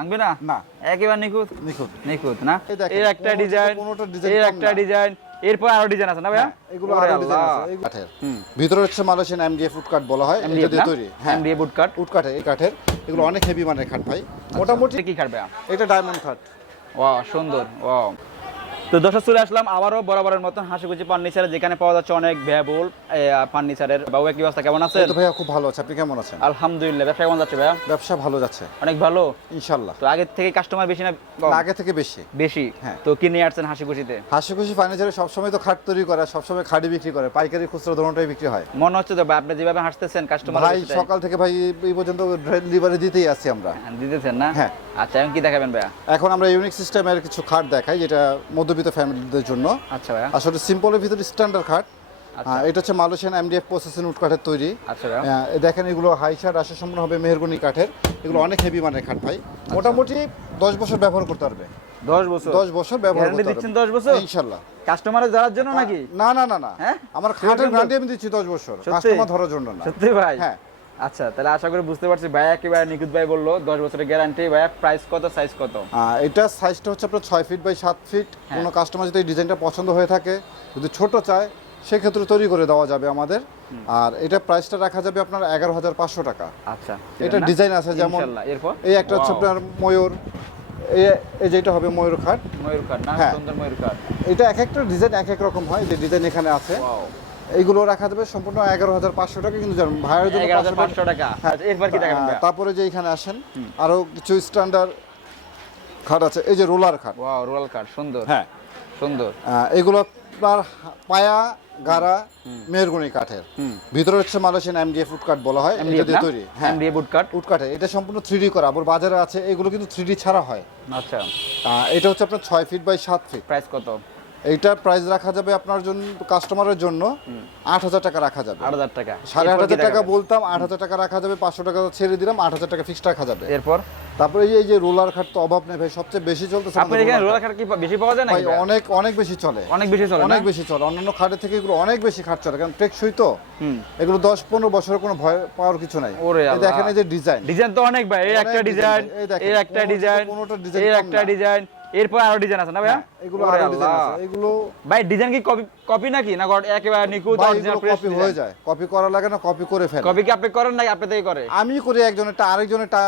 ভাঙবে না? না। একেবারে নিখুঁত? নিখুঁত। নিখুঁত না? এর একটা ডিজাইন এর একটা ডিজাইন এরপর আরও ডিজাইন আছে না ভাইয়া? হ্যাঁ, এগুলো আরও ডিজাইন আছে। কাঠের। ভিতরে হচ্ছে মালয়েশিয়ান এমডিএফ উড কাঠ বলা হয় এটা দিয়ে? তৈরি। হ্যাঁ। MDF wood cut। উড কাঠের এই কাঠের। এগুলো অনেক হেভি মানের কাঠ ভাই। মোটামুটি কি কাঠ ভাইয়া? এটা ডায়মন্ড কাঠ ওয়াও সুন্দর ওয়াও। তো দর্শক চলে আসলাম আবারও বরাবরের মতন হাসিকুচি ফার্নিচারে যেখানে পাওয়া যাচ্ছে অনেক ব্যয়বহুল ফার্নিচারের বাবু কি অবস্থা কেমন এই তো ভাইয়া খুব ভালো আছে। আপনি কেমন আছেন? আলহামদুলিল্লাহ ব্যবসা কেমন যাচ্ছে ভাইয়া? ব্যবসা ভালো যাচ্ছে। অনেক ভালো? ইনশাল্লাহ। তো আগের থেকে কাস্টমার বেশি না আগে থেকে বেশি। বেশি? হ্যাঁ। তো কি নিয়ে আসছেন হাসি খুশিতে হাসি খুশি ফার্নিচারে সবসময় তো খাট তৈরি করে সবসময় খাড়ি বিক্রি করে পাইকারি খুচরো দোনোটাই বিক্রি হয়। মনে হচ্ছে তো ভাই, আপনি যেভাবে হাসতেছেন কাস্টমার ভাই সকাল থেকে ভাই এই পর্যন্ত ডেলিভারি দিতেই আছি আমরা। দিতেছেন না? হ্যাঁ। আচ্ছা এখন কি দেখাবেন ভাইয়া? এখন আমরা ইউনিক সিস্টেমের কিছু খাট দেখাই যেটা মধ্যবিত্ত ফ্যামিলিদের জন্য। আচ্ছা ভাইয়া। আসলে সিম্পলের ভিতরে স্ট্যান্ডার্ড খাট। আচ্ছা। এটা হচ্ছে মালয়েশিয়ান এমডিএফ প্রসেসিং উড কাঠের তৈরি। আচ্ছা দেখেন এগুলো হাই শার্ট আসা সম্পূর্ণ হবে মেহরগনি কাঠের। এগুলো অনেক হেভি মানের খাট ভাই। আচ্ছা। মোটামুটি দশ বছর ব্যবহার করতে পারবে। দশ বছর? দশ বছর ব্যবহার করতে দিচ্ছেন 10 বছর? ইনশাল্লাহ কাস্টমারের ধরার জন্য নাকি? না না না না। হ্যাঁ? আমার খাটের গ্যারান্টি আমি দিচ্ছি দশ বছর। কাস্টমার ধরার জন্য না। সত্যি ভাই? হ্যাঁ। আচ্ছা তাহলে আশা করি বুঝতে পারছি। ভাইয়া একেবারে নিকুত ভাই বলল দশ বছরের গ্যারান্টি ভাইয়া প্রাইস কত সাইজ কত? এটা সাইজটা হচ্ছে আপনার ছয় ফিট বাই সাত ফিট হ্যাঁ। কোনো কাস্টমার যদি ডিজাইনটা পছন্দ হয়ে থাকে যদি ছোট চায় সেক্ষেত্রে তৈরি করে দেওয়া যাবে আমাদের। আর এটা প্রাইসটা রাখা যাবে আপনার এগারো হাজার পাঁচশো টাকা। আচ্ছা এটা ডিজাইন আছে যেমন এই একটা হচ্ছে আপনার ময়ূর। এই যেটা হবে ময়ূর খাট। ময়ূর না হ্যাঁ। ময়ূর কাঠ এটা এক একটা ডিজাইন এক এক রকম হয় যে ডিজাইন এখানে আছে। এইগুলো রাখা যাবে সম্পূর্ণ এগারো হাজার পাঁচশো টাকা কিন্তু জানেন ভাইয়ের জন্য এগারো হাজার 500 টাকা- পাঁচশো টাকা। হ্যাঁ। এরপর কি? তারপরে যে এখানে আসেন আরও কিছু স্ট্যান্ডার্ড খাট আছে। এই যে রোলার খাট। ওয়াও রোলাল কাঠ সুন্দর। হ্যাঁ। সুন্দর। এগুলো আপনার পায়া গাড়া মেহরগনি কাঠের। ভিতরে হচ্ছে মালয়েশিয়ান এমডিএফ উড কাঠ বলা হয় এটা দিয়ে? তৈরি। হ্যাঁ। MDF wood cut? উড এটা সম্পূর্ণ থ্রি করা। আবার বাজারে আছে এগুলো কিন্তু থ্রি ছাড়া হয়। আচ্ছা। এটা হচ্ছে আপনার ছয় ফিট বাই সাত ফিট প্রাইস কত? এইটার প্রাইস রাখা যাবে আপনার জন্য কাস্টমারের জন্য আট হাজার টাকা রাখা যাবে। আট হাজার টাকা। সাড়ে আট হাজার টাকা বলতাম আট হাজার টাকা রাখা যাবে পাঁচশো টাকা ছেড়ে দিলাম আট হাজার টাকা ফিক্সড রাখা যাবে। এরপর? তারপরে এই যে রোলার খাট তো অভাব নেই ভাই সবচেয়ে বেশি চলতেছে আপনার এখানে রোলার খাট। কি বেশি পাওয়া যায় ভাই নাকি ভাইয়া? অনেক অনেক বেশি চলে। অনেক বেশি চলে অনেক বেশি চলে। অন্যান্য খাটের থেকে এগুলো অনেক বেশি খাট চলে কারণ টেকসই তো। হুম। এগুলো দশ পনেরো বছরের কোনো ভয় পাওয়ার কিছু নাই। ওরে এই। দেখেন এই যে ডিজাইন ডিজাইন তো অনেক ভাই এই একটা ডিজাইন ভাই, এই একটা ডিজাইন এই একটা ডিজাইন এরপর আরও ডিজাইন আছে না ভাইয়া? এগুলো আরও ডিজাইন আছে। এগুলো ভাই ডিজাইন কি কপি কপি নাকি? না গড় একেবারে নিখুঁত অরিজিনাল ফ্রেশ কপি হয়ে যায়। কপি করা লাগে না কপি করে ফেলে। কপি কি আপনি করেন নাকি আপনি থেকে করে? আমি করি একজনেরটা আরেকজনেরটা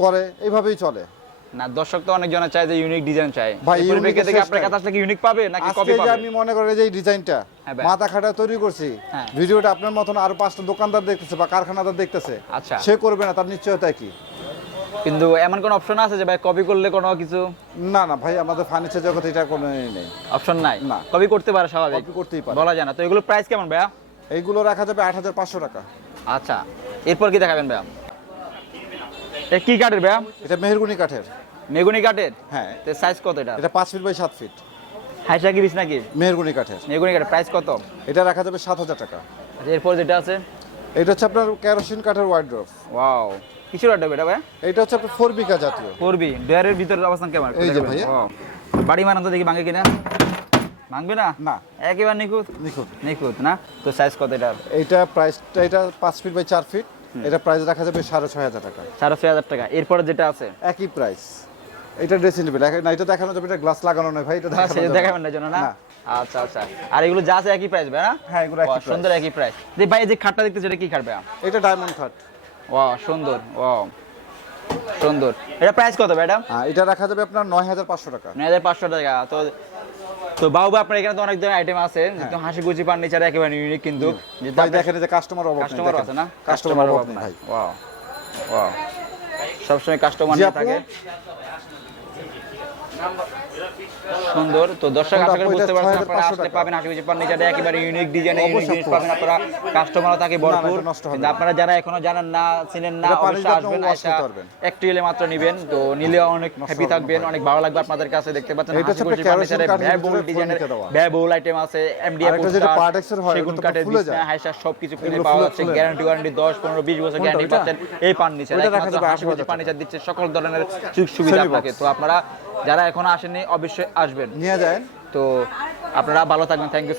করে। এইভাবেই চলে। না দর্শক তো অনেক জনে চায় যে ইউনিক ডিজাইন চায়। ভাই, এই unique পরিপ্রেক্ষিতে এর কি শেষ আপনার কাছে আসলে কি ইউনিক পাবে নাকি কপি পাবে? আমি মনে করি যে এই ডিজাইনটা হ্যাঁ মাথা খাটা তৈরি করছি। হ্যাঁ। ভিডিওটা আপনার মতন আরও পাঁচটা দোকানদার দেখতেছে বা কারখানাদার দেখতেছে। আচ্ছা। সে করবে না তার নিশ্চয়তা কি? কিন্তু এমন কোন অপশন আছে যে ভাই কপি করলে কোনো কিছু? না না ভাই আমাদের ফার্নিচার জগতে এটা কোনো নেই। অপশন নাই? না। কপি করতে পারে স্বাভাবিক। কপি করতেই পারে। বলা যায় না। তো এগুলো প্রাইস কেমন ভাইয়া? এইগুলো রাখা যাবে আট হাজার পাঁচশো টাকা। আচ্ছা। এরপর কি দেখাবেন ভাইয়া? এ কি কাঠের ভাইয়া? এটা মেহরগুনি কাঠের। মেগুনি কাঠের? হ্যাঁ। তো সাইজ কত এটা এটা পাঁচ ফিট বাই সাত ফিট। হাইসা কি বিছ নাকি? মেহরগুনি কাঠের। মেগুনি কাঠের। প্রাইস কত? এটা রাখা যাবে সাত হাজার টাকা। আচ্ছা, এরপর যেটা আছে? এটা হচ্ছে আপনার কেরোসিন কাঠের ওয়াইড্রফ ওয়াও কিসের অর্ডার এটা ভাইয়া? এটা হচ্ছে আপনার ফোর বিঘা জাতীয়। করবি ডয়ারের ভিতরে অবস্থান কেমন? এই যে ভাইয়া। বাড়ি মারান তো দেখি ভাঙে কিনা? ভাঙবে না? না। একেবারে নিখুঁত? নিখুঁত। নিখুঁত না? তো সাইজ কত এটা? এইটা প্রাইসটা এটা পাঁচ ফিট বাই চার ফিট এটা প্রাইস রাখা যাবে সাড়ে ছয় হাজার টাকা। সাড়ে ছয় হাজার টাকা। এরপরে যেটা আছে? একই প্রাইস এটা ড্রেসিং টেবিল না এটা দেখানো যাবে এটা গ্লাস লাগানো নয় ভাই এটা দেখাবেন না না। আচ্ছা আচ্ছা। আর এগুলো যা আছে একই প্রাইস ভাই না হ্যাঁ, এগুলো একই সুন্দর একই প্রাইস যে ভাই যে খাটটা দেখতে সেটা কি খাটবে এটা ডায়মন্ড খাট। ও সুন্দর ও সুন্দর। এটা প্রাইস কত ভাই এটা হ্যাঁ রাখা যাবে আপনার নয় হাজার পাঁচশো টাকা। নয় হাজার পাঁচশো টাকা। তো তো বাবু আপনার এখানে তো অনেক ধরনের আইটেম আছে। যেহেতু হাসি গুচি ফার্নিচার একেবারে ইউনিক কিন্তু। দেখেন যে কাস্টমার অভাব কাস্টমার আছে না? কাস্টমার অভাব নেই ভাই। ওয়াও ওয়াও সবসময় কাস্টমার। থাকে। সুন্দর। তো দর্শক আশা করি বুঝতে পারছেন আপনারা আসলে। পাবেন আশি ফার্নিচারে একেবারে ইউনিক ডিজাইনে ইউনিক জিনিস। পাবেন আপনারা। কাস্টমারও থাকে ভরপুর। কিন্তু আপনারা যারা এখনও জানেন না চিনেন না অবশ্যই আসবেন পারবেন। একটু এলে মাত্র নিবেন। তো নিলে অনেক হ্যাপি থাকবেন অনেক ভালো লাগবে আপনাদের কাছে দেখতে পাচ্ছেন। হাসিখুশি ফার্নিচারে ব্যয়বহুল ডিজাইনের। ব্যয়বহুল আইটেম আছে এমডিএফ হয়, সেগুন কাঠের। বিছনা হাইসা সবকিছু এগুলো পাওয়া যাচ্ছে গ্যারান্টি ওয়ারেন্টি দশ পনেরো বিশ বছর গ্যারান্টি পাচ্ছেন। এই ফার্নিচার 80,000 ফার্নিচার দিচ্ছে সকল ধরনের সুযোগ সুবিধা আপনাকে। তো আপনারা যারা এখনও আসেননি অবশ্যই আসবেন। নিয়ে যায় তো আপনারা ভালো থাকবেন। Thank you